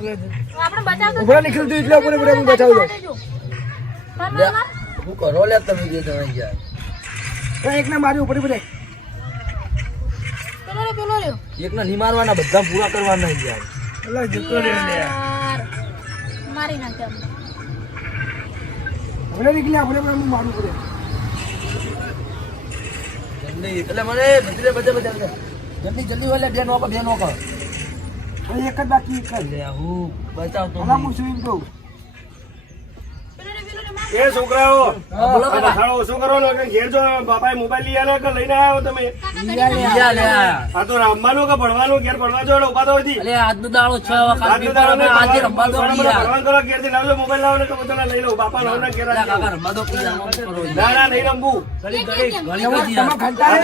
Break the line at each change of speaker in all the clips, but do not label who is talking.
આપણે
ઉભરા નીકળતું એટલે ઉપર ઉપર હું બચાવી
દો.
શું કરો લે તમે જે તમે યાર
એક ના મારી ઉપર ઉપર
એક ના
ની નહીં મારવાના બધા પૂરા કરવાના યાર
એટલે જતો
રે. મારી અમને.
હવે નીકળી આપણે પણ હું મારું પડે
જલ્દી એટલે મને બધે બધે બધે બધે જલ્દી જલ્દી વાલે બે નોકો બે નોકો
હવે એક જ બાકી એક જ બચાવ
તો.
હું શું એમ કહું.
એ છોકરાઓ
બોલો
શું કરવાનો કે ઘેર જો બાપાએ મોબાઈલ લઈ આવ્યા કે લઈને આવ્યો તમે? આ તો રમવાનું કે ભણવાનું? ઘેર ભણવા જો ઊભા તો હતી
અલે આજનો દાડો છ વખત આજે રમવા દો
ભણવાનું કરો ઘેરથી લાવજો મોબાઈલ લાવો ને તો બધા લઈ લો. બાપા લાવો ને ઘેર.
રમવા દો.
ના ના નહીં રમવું.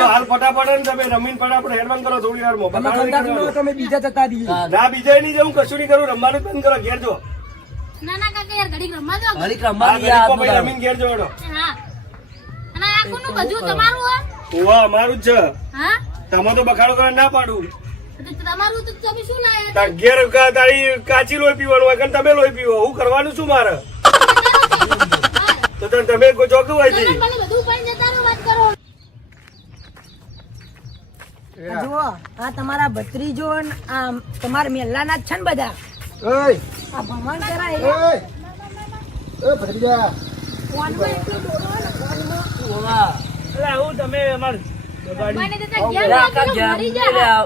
હાલ ફટાફટ ને તમે રમીને ફટાફટ હેડવાન કરો થોડી વાર મોબાઈલ
તમે બીજા જતા દઈએ
ના બીજા નહીં જવું કશું નહીં કરું રમવાનું બંધ કરો ઘેર જો.
ના, ના, કાકા, યાર, ઘડીક રમવા દો.
ઘડીક રમવા દો યાર
કો
આજનો
ભાઈ
દાડો.
રમીને ઘેર જો
હા. અને આ કોનું બધું તમારું હે?
ઓવા અમારું જ છે
હા?
તમે તો બખાડો કરવા ના પાડું
તમારું તો તમે શું લાયા
તાર ઘેર તારી કાચી લોહી પીવાનું હોય કે તમે લોહી પીવો હું કરવાનું શું મારે તો તમે જોતું હોય છે
બધું ઉપાડીને જતા રહો, વાત કરો
જુઓ આ તમારા ભત્રીજો ને આ તમારા મેલ્લાના જ છે ને બધા
ઓય
આ ભગવાન કરાય.
એ ભત્રીજા.
ફોનમાં એટલો દોડો ને ફોનમાં.
ઓવા.
ઉપાડીને જતા ઘેર
અલે
ના
આખા
પેલો
ગેમ
મરી.
આ.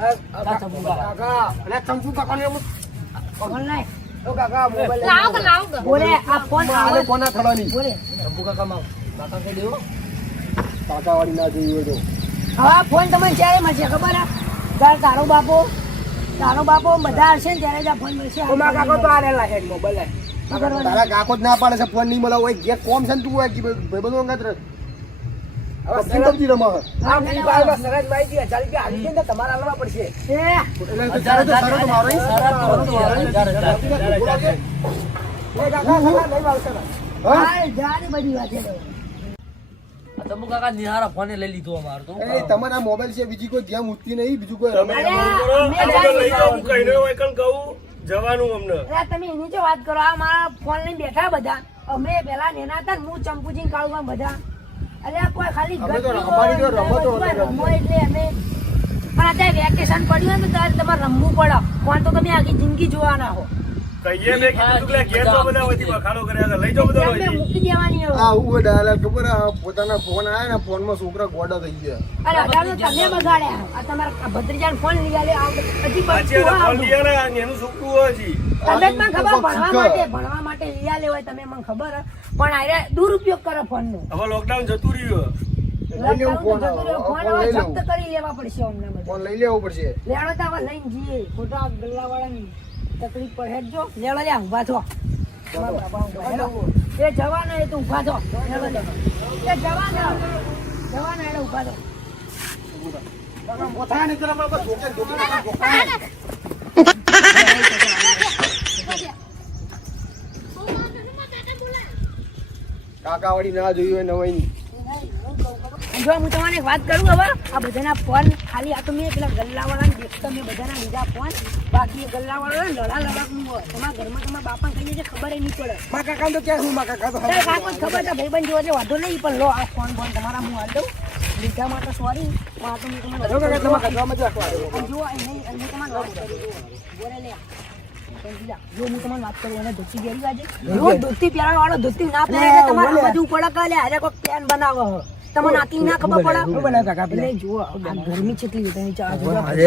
આ- આ કાકા ચંપુ કાકાને એમ
ફોન લાય.
ઓ કાકા મોબાઈલ
લાવો કે લાવો
બોલે આ ફોન આવે.
કોના થવાની
બોલે.
શંભુ કાકા માં કાકા કે દેવો?
કાકા વાળી ના જોઈ હોય તો.
હવે ફોન તમને ક્યારે મળશે ખબર હે તાર તારો બાપો તારો બાપો બધા હશે ને ત્યારે જ આ ફોન મળશે.
ઓ માં કાકો તો આરે લાગે મોબાઈલ? તારા કાકો જ ના પાડે છે ફોન નહીં મળે હોય ઘેર કોમ છે ને તું ભાઈ બધું અંગત તમારે પડશે.
બધી વાત છે
કાકા નિહારા ફોને લઈ લીધો અમારો તો
એ તમારા મોબાઈલ છે બીજી કોઈ ગેમ ઉઠતી નહીં બીજું કોઈ
તમે
રમે
હું કહીને હોય કણ કહું જવાનું અમને.
તમે એની જે વાત કરો આ મારા ફોન લઈને બેઠા બધા. અમે પેલા નેના હતા હું ચંપુજી કાળુમાં બધા. અરે આ કોઈ ખાલી
અમે અમારી તો રમતો
કોઈ રમો એટલે અમે. પણ અત્યારે વેકેશન પડ્યું ને ત્યારે તમારે રમવું પડે. ફોન તો તમે આખી જિંદગી જોવાના હો.
કહીએ મેં કીધું કે ઘેર તો બધા વધી બખાડો કર્યા લઈ જાઓ બધા
મૂકી દેવાની હવે.
આ હું ખબર પોતાના ફોન નો ને ફોનમાં છોકરા ગોડા થઈ ગયા.
અરે અઢારનો તમે બગાડ્યા. આ તમારા ભત્રીજાને ફોન લઈ આલે હજી
સાચી ફોન
આ
લઈએ એનું છોકરું હોય હજી.
તબિયતમાં ખબર ભણવા માટે ભણવા માટે લઈ આલે હોય તમે મને ખબર. પણ આરે દુરુપયોગ કરે ફોનનો
હવે લોકડાઉન જતું રહ્યું.
ફોન
ફોન કરી લેવા પડશે અમને
ફોન લઈ લેવો પડશે.
લેણો તો લઈને જઈએ. ખોટા ગલ્લાવાળાની તકલીફ પડે. જ લેણો લે ઊભા થો. એ જવાના એ તો ઊભા થો. એ જવાના. જવાના એને ઊભા થો.
કાકા વાળી ના જોયું હોય નવાઈ ની
જો હું તમને એક વાત કરું હવે આ બધાના ફોન ખાલી આ તો મેં પેલા ગલ્લાવાળાને દેખતા મેં બધાના લીધા ફોન. બાકી ગલ્લાવાળા લડા તમારા ઘરમાં તમારા બાપા કહીએ છે ખબર નહીં પડે.
મા કાકા તો ક્યાં હું મા કાકા તો
તારે ખબર છે ભાઈબંધ જેવો એટલે વાંધો નહીં પણ લો આ ફોન ફોન તમારા હું હાલ દઉં. લીધા માટે સોરી આ તો મેં તમને
જો કાકા તમારા ઘરમાં જ રાખવા
જો અહીં અહીં તમારે વાત લે. જા. જો હું તમને વાત કરું અને ધોતી આજે જો ધોતી પહેરવા વાળો ધોતી ના પહેરે તમારે બધું પડે કાલે આજે કોઈ પ્લાન બનાવો તમને આટલી ના ખબર પડે
શું બનાવે કાકા?
એટલે આ ગરમી કેટલી છે તમે ચા જોવો.
આજે.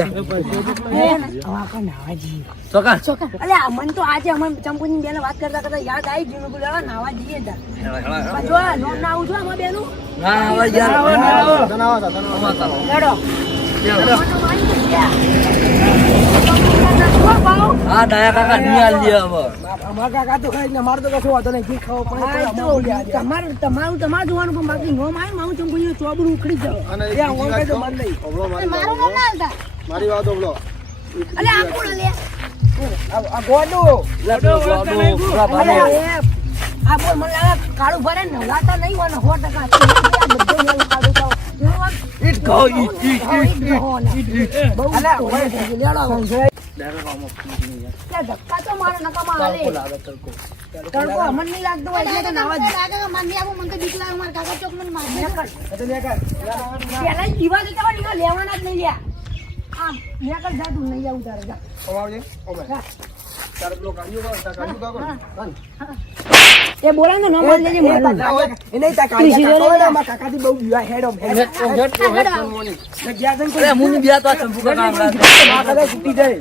હે ને? હવે આપણે નાવા જઈએ
ચોકા
ચોખા. અલે આ તો આજે અમને ચંપુની બેને વાત કરતા કરતા યાદ આવી ગયું કીધું નાવા જઈએ તા જો નો- ના આવું છો આમાં બેનું
ના યાર.
લડો
લેવો.
મને મારી ગયા. શું ભાવ?
હા ડાયા કાકા નિહાલ લે હવે
અમારા કાકા તો ખાઈ ને અમારે તો કશું વાંધો નહીં. જે ખાવો પડે
હા,
તે
તો
અમારે બોલી આજે.
તમારું તમારું તમારે જોવાનું પણ બાકી નો મારે મારું ચંપુની ચોબડું ઉખડી જાવ
અને
એ આ
બીજી
ઓળખે
વાત
મને નહીં.
મારું વાત
ના આવતા.
મારી વાત અવળો.
અલે આ કોણ લે
આ- આ ગોડું.
લે પેલો ગોડો, પૂરા
અલે
ભાગો.
એ આ બોલ મને લાગે કાળું ભરે ને લાતા નહીં હોય ને સો ટકા
ઈટ ઈટ, ઈટ, ઈટ,
ઈટ
ઈટ.
બહુ
અલા,
તો ધક્કા તો મારે નકામા હાલે.
તડકો તડકો.
અમને નહીં લાગતો હોય એટલે તો નાવા.
લાગે કે મને આવું મને તો બીક લાગે મારા કાકા ચોક મને મારશે.
એટલે લે કર.
પહેલા જ દીવા જતા હોય ને લેવાના જ નહીં લ્યા. આમ, લ્યા કર જા તું નહીં આવું તારે જા.
આમ આવજે. તારે પેલો.
એ બોલા ને નંબર લેજે મારું.
એ નહીં તાર કાકા કાકા ને, અમારા બહુ બીવા હેડ ઓમ હેડ.
તો તો તો મોની.
ને
બિયા તો ચંપુ કાકા.
આ કદાચ છૂટી જાય.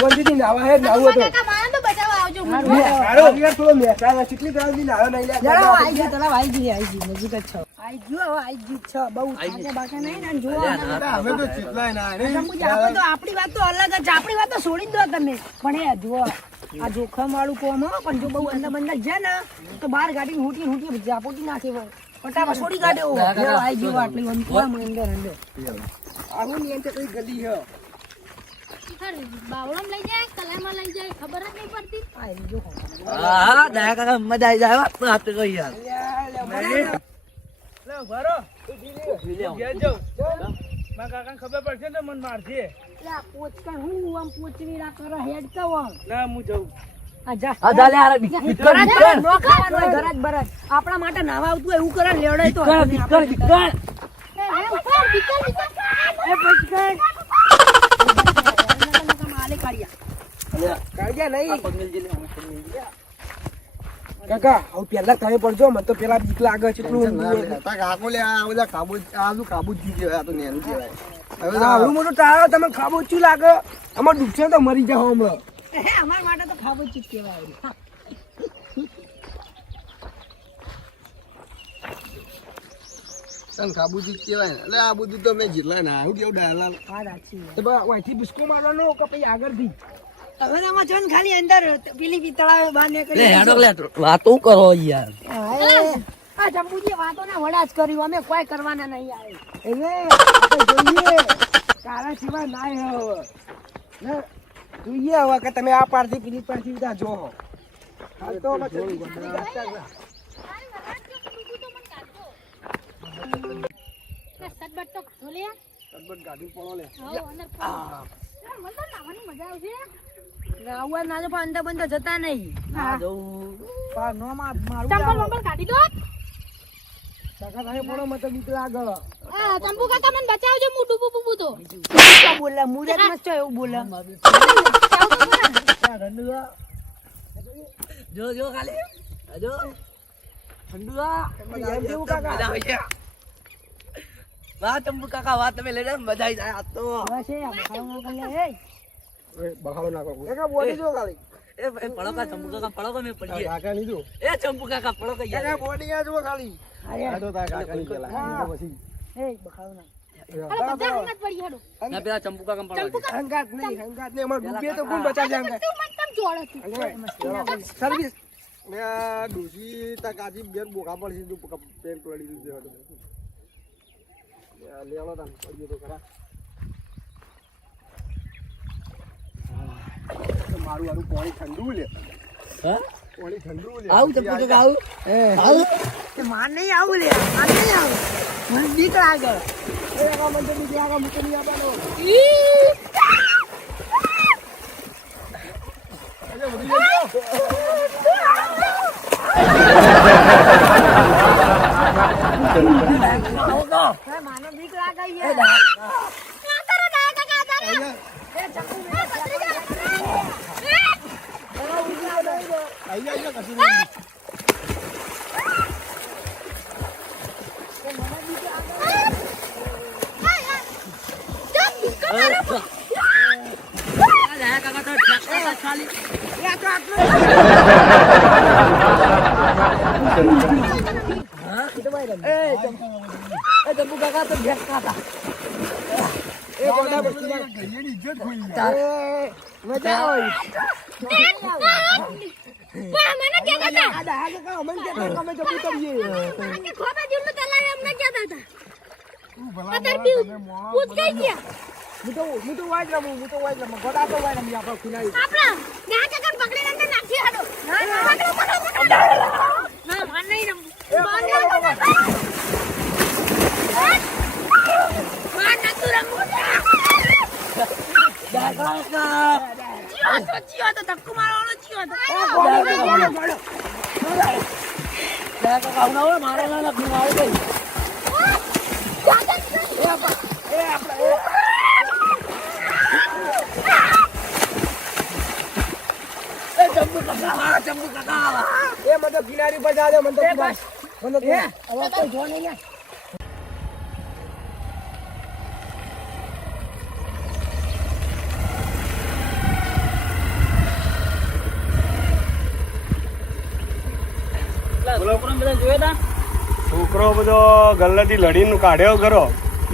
કોણથી નાવા હેડ નાવું હતું.
તો હું
તો
આપણે તો વાત તો અલગ જ છે. આપણી વાત તો છોડી દો તમે. પણ એ જુઓ આ જોખમ વાળું કોમ પણ જો બહુ અંદર બંદર છે ને તો બહાર ગાડી હુંટી હુંટી ઝાપોટી નાખે પટાવા છોડી કાઢ્યો આઈ ગયો આટલી અંદર અંદર
આવું ની અંદર કઈ ગલી છે
બાવળમ લઈ જાય કલામાં લઈ જાય ખબર જ નહીં પડતી.
આ જો
હા. હા કાકા મજા આવી જાય વાત તો આપે કહી યાર
લે, રહો. ઘેર જાઉં. મારા કાકાને ખબર પડશે ને મન મારશે
એટલે પોચકા હું આમ પોચવી રા હેડ કહો
ના હું જઉં.
આ જા.
હા ચાલે યાર બીકર બીકર બીકર.
નો ખાવાનું હોય ઘર જ બરજ. આપણા માટે નાવા આવતું એવું કરે લેવડાય તો
હું
પેલા તમે પડજો મને તો પેલા બીક લાગે છે એટલું
લે. આ બધા કાબુ આ શું કાબુ જ આ તો નેનું કહેવાય.
આવડું મોટું ટાળો તમે ખાબો શું લાગે? અમાર ડૂબશે તો મરી જાવ હમણાં
અમારા માટે તો ખાવું જ કહેવાય.
તને કાબુજી જ કહેવાય ને. એટલે આ બધું તો મેં જેટલા ના આવું કેવું ડાયલા
હા
તો બા બિસ્કો મારવાનો કે પછી આગળથી
હવે તો આમાં જો ખાલી અંદર પેલી તળાવે બહાર નીકળી
વાતો કરો યાર.
આ જંબુજી વાતો ના વડા જ કર્યું. અમે કોઈ કરવાના નહીં આવે
એટલે જોઈએ. તારા સિવાય ના હવે. જોઈએ હવે કે તમે આ પારથી પેલી પારથી બધા જોહો હાલ તો
સદબટ તો
ગાડી પડો લે.
મને તો મજા આવશે.
ના પણ અંદર જતા નહીં.
ના જવું.
પા નો માં મારું
ચંપલ વંપલ કાઢી દો.
કાકા પડો બીક લાગે.
હા ચંપુ કાકા મને બચાવજો હું ડૂબું બૂબું તો.
શું બોલે મુરત મસ્ત એવું બોલે.
જો જો ખાલી. જો. ઠંડુ
એમ કેવું કાકા?
વાહ ચંપુ કાકા વાહ તમે લઈ જાઓ મજા આવી જાય. આ તો.
એ
બખાડો ના કરો કાકા બોડી જો ખાલી.
એ એ પડો કા ચંપુ કાકા પડો કા મેં પડી
કાકા નહીં જો
એ ચંપુ કાકા પડો કા
કાકા બોડી આ જો ખાલી. સર્વિસ
મેં આ ડોશી તાર કાચી બોકા પડશે તું પેન પડી દીધું લેવાનો તાન પડીએ તો ખરા. મારું મારું પાણી ઠંડુ લે.
હા?
પાણી ઠંડુ લે.
આવું ચંપુ કાકા આવું? આવું
માર નહીં આવું લે માર નહીં આવું. મને
એ મને તો
માને બીક લાગે યાર
તારો ડાયા કાકા તારો
એ ચંપુ
એ, ભત્રીજા. એ,
આઈ જા, આઈ જા, કશું નહીં.
ચાલ, ભૂક્કો મારો.
કાકા તો ઠાકા ખાલી
એ ચંપુ એ ચંપુ કાકા તો ભેટ ખાતા એ ગોડા બચી જાય
ગઈએની ઇજ્જત ખોઈ લે.
એ મજા આવે
પણ મને કહેતા હતા.
આ દા કાકા અમને કે અમે જબુ તરીએ
કે ખોટા જેટલું તલાવે અમને કહેતા હતા.
તું ભલા
પૂછ કઈ ગયા.
હું તો હું તો વાઈટ રમું હું તો વાઈટ રમું ગોડા તો વાઈટ રમી આપણે ખુલાવી
આપણા ડાયા કાકાને પકડીને અંદર નાખી હાડો. પકડો, પકડો, પકડો. ના, માર નહીં રમવું. માર નતું રમવું.
જીવો તો જીવો તો
એ મને કિનારી પર જાજો મને તો મને તો
હવે કોઈ જો નહીં લે.
છોકરો બધો ગલ્લાથી લડીને કાઢ્યો ખરો.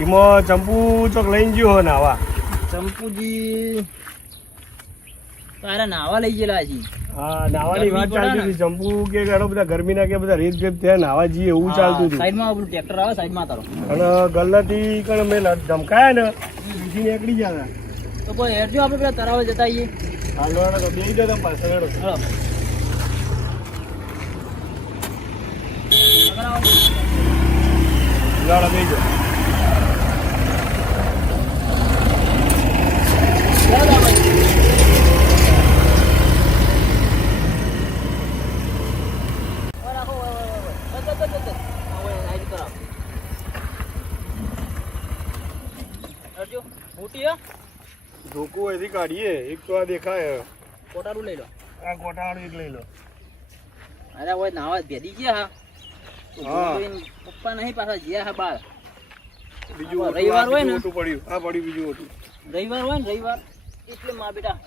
એમાં ચંપુ ચોક લઈને ગયો હો નાવા.
ચંપુજી તારા નાવા લઈ ગયેલા હજી.
હા નાવાની વાત ચાલતી હતી. ચંપુ કે ઘણો બધા ગરમીના કે બધા રેત ભેત ત્યાં નાવા જઈએ એવું ચાલતું હતું.
સાઈડમાં પેલું ટ્રેક્ટર આવે સાઈડમાં તારો.
અને ગલ્લાથી કણ મેં ધમકાયા ને બીજી નીકળી ગયા
તો કોઈ હેરજો આપણે પેલા તરાવે જતા આવીએ.
હાલો બે જતા પાછળ હેડો.
ચાલો
લાડો બે જાઓ. ધોકું અહીંથી કાઢીએ એક તો આ દેખાય
કોટારું લઈ લો
આ કોટાવાળું એક લઈ લો
અરે ઓય નાવા ભેદી ગયા હા
હા.
જોઈને પપ્પા નહીં પાછા જ્યા હા બાર.
બીજું
રવિવાર હોય ને?
પડ્યું. આ પડ્યું બીજું ઓટું.
રવિવાર હોય ને રવિવાર? એટલે મા બેટા.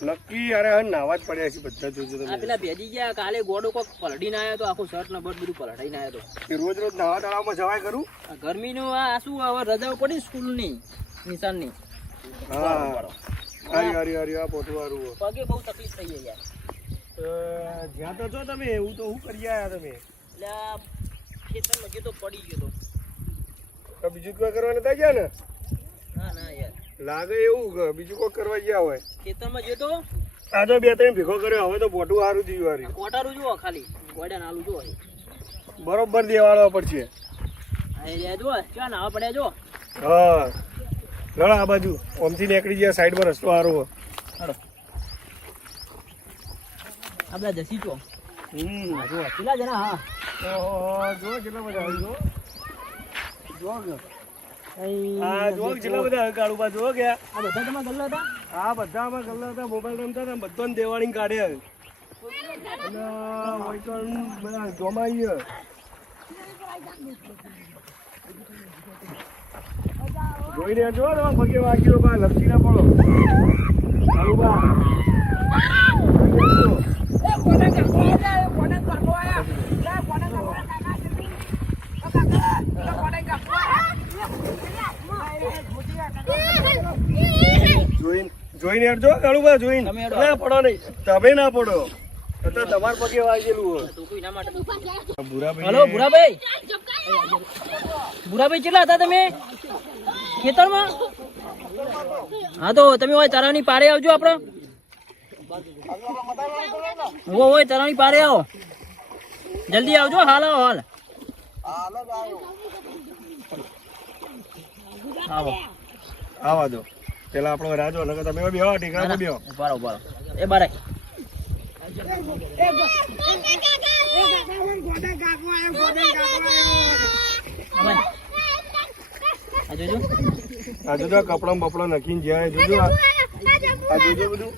નક્કી અરે હન નાવા જ પડ્યા છે બધા જોજો
આ
તમે
પેલા ભેજી ગયા કાલે ગોડો કોક પલટીને આવ્યો તો આખું શર્ટ ને બટ બધું પલટાઈને આવ્યો તો.
રોજ રોજ નાવા તળાવમાં જવાય કરું
આ ગરમીનું આ શું હવે રજાઓ પડી સ્કૂલની નિશાનની?
હા. અરે હારી હારી આ પોટવારું
પગે બહુ તકલીફ થઈ ગઈ યાર.
જ્યાં તો છો તમે એવું તો શું કરી આયા તમે?
ખેતરમાં ગયો તો પડી ગયો તો.
બીજું કોઈ કરવા નતા ગયા ને?
ના ના યાર.
લાગે એવું બીજું કોઈ કરવા ગયા હોય.
ખેતરમાં ગયો તો?
આ તો બે ત્રણ ભેગો કર્યો હવે તો મોટું સારું થયું હારી.
કોટારું જુઓ ખાલી ગોડા નાલું જુઓ.
બરોબર દેવાળવા પડશે.
ક્યાં નાવા પડ્યા જો
હા. આ બાજુ ઓમથી નીકળી ગયા સાઈડમાં રસ્તો સારો હોય.
આ બધા જસી ચો
હમ
જુઓ પેલા જણા હા.
ઓહો, જો કેટલા બધા આવી જો જો આ જો કેટલા બધા કાળુબા જો ગયા.
આ બધા તમારા ગલ્લા હતા?
હા બધા ગલ્લા હતા મોબાઈલ રમતા હતા બધાને દેવાળી કાઢે અને વૈકણ બધા જોઈ રહ્યા જો તમારા પગે વાગ્યો બા લપસી ના પડો જોઈને હેડજો કાળુબા જોઈને.
તમે હેડો.
ના પડો નહીં. તમે ના પડો. તમાર પગે વાગેલું
હલો ભૂરાભાઈ. ભૂરાભાઈ કેટલા હતા તમે? ખેતરમાં? હા તો તમે હોય તારાની પારે આવજો આપડે હો હોય તરાણી પારે આવો. જલ્દી આવજો હાલ આવો હાલ. આવો.
આવા દો. પેલા આપણો રાજો લગા તમે બે બેહો
ઊભા રહો, ઉભારો ઉભારો એ બારે. આ જોજો.
આ જોજો કપડા બપડા નાખીને જ્યાં જોજો આ જોજો બધું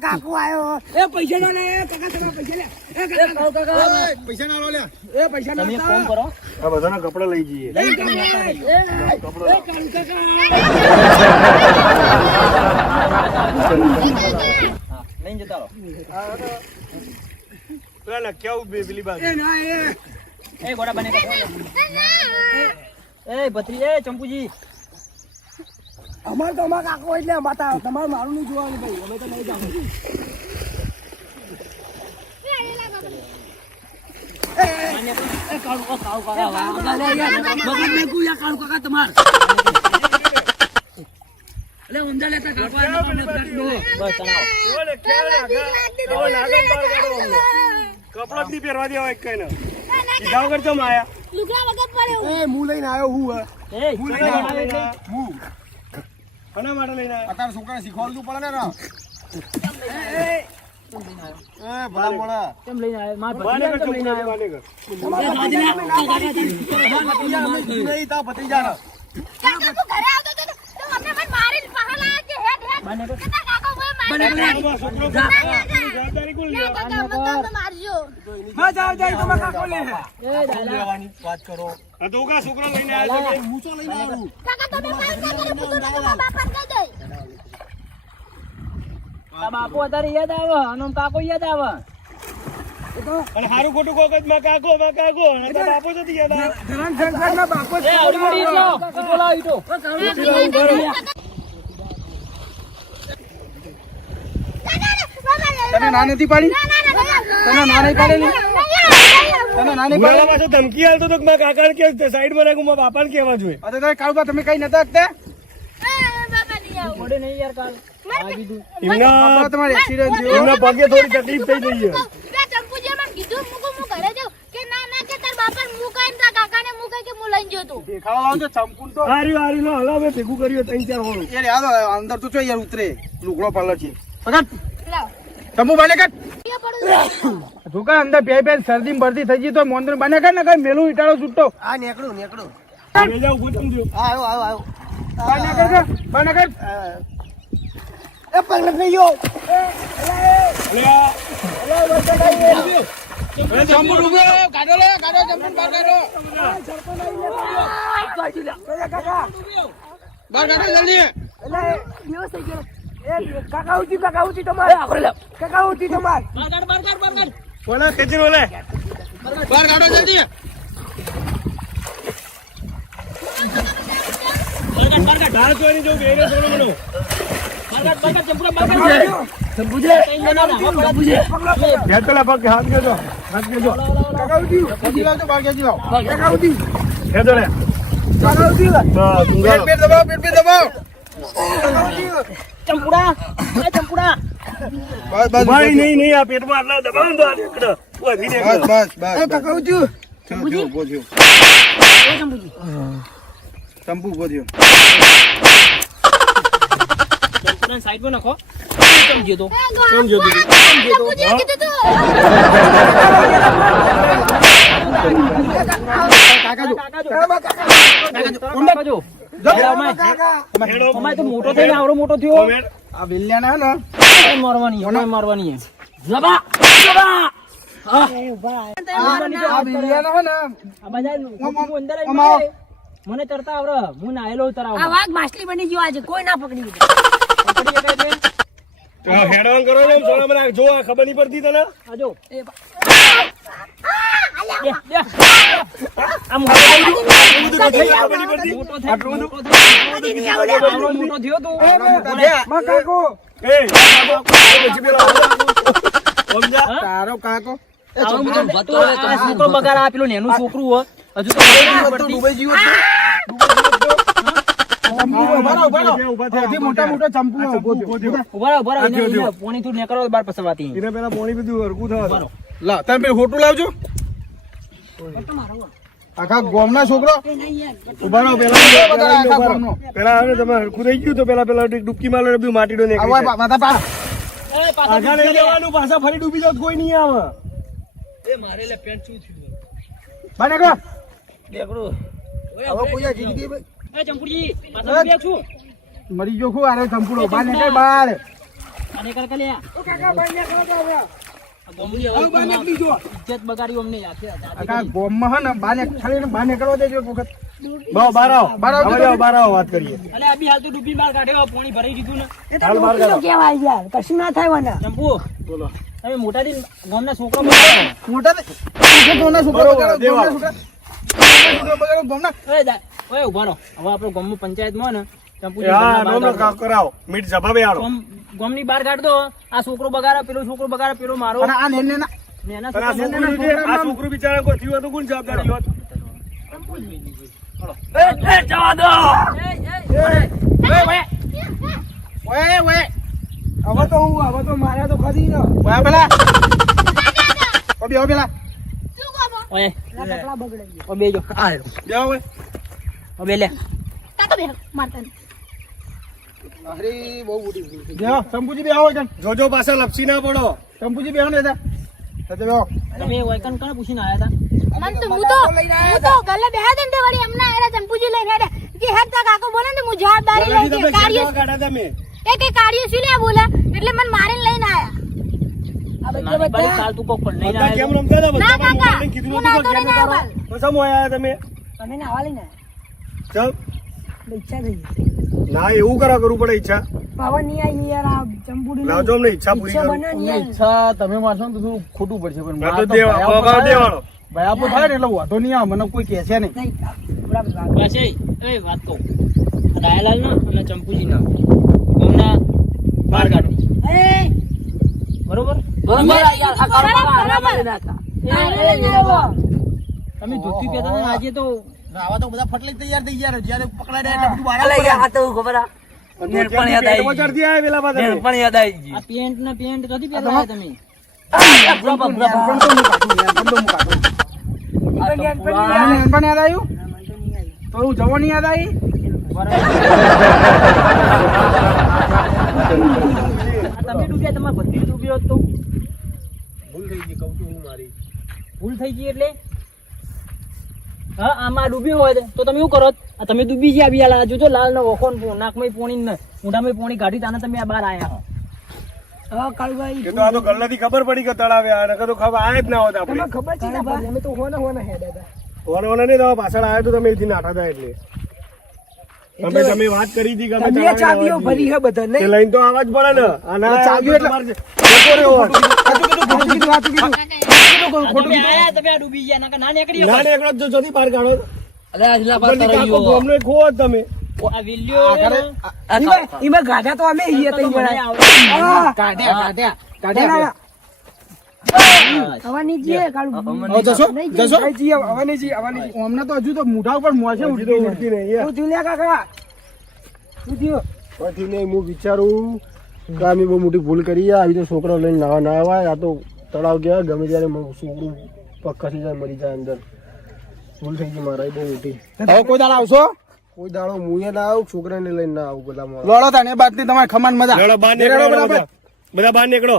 કાકુ આયો એ પૈસા નો લે એ કાકા કાકા પૈસા લે. એ કાકા કાકા. પૈસા ના લે એ પૈસા ના
એક ફોન કરો.
આ બધાના કપડા લઈ જઈએ.
લઈને તમે જતા રહેજો. હા, જતા રહો.
પેલા નખ્યા ઊભી પેલી બાજુ.
એ ગોડા બને એ ભત્રી એ ચંપુજી.
અમાર તો અમાર કાકો એટલે માતા તમારે મારું નહીં જોવાનું ભાઈ. અમે તો નહીં કરતો.
કપડા જ નહીં પહેરવા દેવા એક કઈ ને ચમ આયા
લુગડા વગર
એ હું લઈને આવ્યો હું હે. હું લઈને આવ્યો હું
કોના માટે લઈને આવ્યા?
અત્યારે છોકરાને શીખવાડવું પડે ને રા. એ ભલા મોડા.
કેમ લઈને આવ્યો માર
વાલે
કેમ લઈને આવ્યો
નહીં તા ભત્રીજા ને.
કાકા, ઘરે આવતો તો- તો અમને મને મારીને બહાર કે હેડ, હેડ. કહેતા, કાકા, મને મારી
છોકરો
બાપુ અત્યારે યાદ આવે અને કાકો યાદ આવે.
અને હારું ખોટું કોક જ માં કાકો માં કાકો. બાપો જતી યાદ
મોટી ઈટો ઈટો લાવ ઈટો
તને ના નથી પાડી? તને ના નહીં પાડેલી? તને ના નહીં
ઉનાળા ધમકી આલતો તો કે મારા કાકાને કે સાઈડમાં રાખું મારા બાપાને કહેવા જોઈએ.
અરે તારે કાળુબા તમે કઈ નતા હકતા
પડે નહીં યાર કાલ
એમના
તમારે એક્સિડન્ટ થયો.
એમના પગે થોડી તકલીફ થઈ ગઈ છે.
બે કીધું મૂકું હું ઘરે જાઉં. કે ના ના કે તાર બાપાને મૂકાય ને તાર કાકાને મૂકાય કે હું લઈને જતો
દેખાવા લાવજો ચંપુન તો.
હારી હારી નો હલાવે ભેગું કર્યું ત્રણ ચાર હોળું
યાર યાદ અંદર તો ચો યાર ઉતરે. લુગડો પાલર છે. પકડ.
લાવ.
ચંપુ બને
કે? પડું.
અંદર બે બે શરદી બરદી થઈ ગઈ તો મોંદર બને કે ને? કઈ મેલું ઈટાળો છૂટતો?
આ નેકડું નીકળું.
બેજા ઊભો સમજો
આવ્યો આવ્યો આવ્યો
બાને બને કે? બને કે?
એ પગલ ગયો
બાર કાઢો જલ્દી. કાકા ઉઠી કાકા ઉઠી તમારે. કાકા ઉઠી તમારે.
બાર કાઢ બાર કાઢ બાર કાઢ.
બોલે કચરો લે
બાર કાઢો જલ્દી.
ઢાળ ચોરી જવું બેરે થોડો ઘણો
બરગાડ બરગાડ ચંપુરા બાર કાઢ ચંપુજે ચંપુજે
યાદ પેલા પગ હાથ કેજો હાથ કેજો
કાકા ઉઠી ઉઠી લાવજો બાર કેજી લાવ કાકા ઉઠી
કેજો લે
કાકા ઉઠી
બસ.
પેટ પેટ દબાવ પેટ પેટ દબાવ. કાકા ઉઠી
ચંપુડા ચંપુડા
બસ બસ
ભાઈ નહીં નહીં આ પેટમાં આટલા દબાવ તો આ નીકળો.
બસ બસ બસ કાકા ઉઠ્યું ચંપુ ઊભો થયો ચંપુ ઊભો થયો
ચંપુડા સાઈડ પર નાખો સમજ્યો તો
સમજો ચંપુજીએ કીધું તું
કાકા જો
કાકા જો
હેડો.
અમારે. તો મોટો થઈને આવડો મોટો થયો.
આ વિલ્યાના હે ને?
મારવાની ઓને મારવાની જબા જબા હા.
આ વિલ્યાના હે ને?
આ બધા હું અંદર આવી
આમાં.
ગયો. મને તરતા આવડે. હું નાયેલો તરાવ
આ વાઘ માછલી બની ગયો આજે. કોઈ ના પકડી
કરો જો ખબર નહીં પડતી તને?
આજો મોટો તો નીકળો બાર પસવાતી
પેલા પોણી બધું હરકું થવા
લા તમે હોટું લાવજો. આખા ગોમના છોકરો?
ઊભા રહો પેલા
આખા ઊભા
પેલા આવે તમે હરખું થઈ ગયું તો પેલા પેલા એક ડૂબકી મારે બધું માટી
ડો માથા
પાછા
આગળ જવાનું પાછા ફરી ડૂબી જાવ કોઈ નહીં આવે.
બને કો
દેખડો.
હવે કોઈ જિંદગી
એ પાછા બે છું.
મરી ગયો ખુ આરે
લે.
કાકા બહાર. નીકળો તો
ઇજ્જત બગાડી અમને
ગોમમાં હે ને ખાલી દેજો એક વખત.
વાત કરીએ.
આ બી હાલ તો ડૂબી કાઢ્યો પાણી ભરાઈ દીધું ને.
હાલ બાર કાઢો.
કેવાય યાર કશું ના થાય વાના ચંપુ
બોલો.
તમે મોટા દિન ગામના છોકરા
મોટા છોકરો. ગોમના છોકરા? ગોમના
ઓય ઓય હવે આપણે ગામમાં પંચાયતમાં ને
કરાવો મીટ જવાબે આવો
ગામની બહાર કાઢ દો આ છોકરો બગાડે પેલો છોકરો બગાડે પેલો મારો
આ ને
આ
છોકરા
છોકરું જે- આ છોકરું બિચારા કોઈ થયું હતું કોણ જવાબદારી હોત?
ઓય ઓય હવે તો હું હવે તો માર્યા તો ખરી ને ઓય પેલા પેલા
બગડે
ઓ બેજો
આ રહ્યો.
જાઓ હવે.
ઓ બે લે
બે મારતા.
અરે બહુ મોટી ભૂલ
શંભુજી. જોજો લપસી ના પડો. શંભુજી બેહો ને જા. સાથે બેહો.
તમે વૈકન કણ પૂછીને આયા હતા
મન તો હું તો હું તો ગલ્લે બેહા દે ને વળી હમણાં એરા ચંપુજી લઈને હેડે. કે હેડ તા કાકો બોલે ને હું જવાબદારી લઈ કે કાર્ય
શેરવા તમે.
એ કે કાર્ય શું લે બોલે? એટલે મને મારીને લઈને આયા.
તમે.
ઈચ્છા થઈ
ના એવું કરા કરવું પડે ઈચ્છા?
પાવર નહીં આવી યાર આ ચંપુડી
લાવજો અમને ઈચ્છા પૂરી કરો.
બને ને
અમને
યાર
ઈચ્છા તમે મારશો ને તો થોડું ખોટું પડશે પણ
તો
થાય ને. એટલે વાંધો નહીં આવે મને કોઈ કહેશે નહીં.
વાત.
બસ એ એ વાત કહું. આ ના અને ચંપુજી ના. ગમના બહાર કાઢી.
એ!
બરોબર? તમે પહેરતા આજે તો
આવા તો બધા ફટલી તૈયાર થઈ ગયા જ્યારે પકડાય એટલે બધું બહાર
ખબર
પણ પેટમાં ચડતી આયા પેલા પાછા તમે.
યાદ આવી ગઈ
આ પેન્ટ ને પેન્ટ કદી પહેરતા તમે?
નાનપણ યાદ તો આવી?
તમે ડૂબ્યા તમારે બધી ડૂબ્યો હોત. તો
ભૂલ થઈ ગઈ કહું છું હું મારી.
ભૂલ થઈ ગઈ એટલે? હા આમાં ડૂબી હોય તો તમે શું કરો તમે ડૂબી ગયા બી લાલ જોજો લાલ નો વખોન નાકમાં પોણી ને ઊંડામાં પોણી કાઢી તાને તમે આ બહાર આવ્યા હો
હા કાળુભાઈ
એ તો આ તો ગલ્લાથી ખબર પડી કે તળાવે આ નકર તો ખબર આયા જ ના હોત આપણે
ખબર છે ને અમે તો હોને હોને હેડ હતા
ઓને ઓને નહીં તો પાછળ આવ્યા તો તમે એથી નાઠા હતા એટલે તમે તમે વાત કરી હતી કે
તમે ભરી હે બધા
તે લઈને તો આવવા જ પડે ને
એટલે-. કીધું કીધું
આ તમે આયા તમે આ ડૂબી ગયા નકર ના નીકળી
ના
શકો.
ને એકલો જ જો જોતી બહાર કાઢો.
અલે આ જિલ્લા પાસે
જલ્દી ગોમનો ખો તમે.
આ વિલ્યો
ઈમાં- ઈમાં ગાધા તો અમે ઈએ તઈ છે, આવવાની જ છે.
અમને તો હજુ તો મોઢા ઉપર મોસે
તો ઉડતી નહીં.
કાકા.
પછી નહીં હું વિચારું કે અમે બહુ મોટી ભૂલ કરી આવી તો છોકરો લઈને નાવા ના આ તો તળાવ ગયા ગમે ત્યારે છોકરું ખસી જાય મરી જાય અંદર. ભૂલ થઈ ગઈ મારા બહુ મોટી.
હવે કોઈ દાડા આવશો?
કોઈ દાડો હું ના આવું છોકરાને લઈને ના આવું બધા લડો
લોડો તાને એ બાતની તમારે ખમાન મજા.
બહાર
નીકળો
બધા. બહાર નીકળો.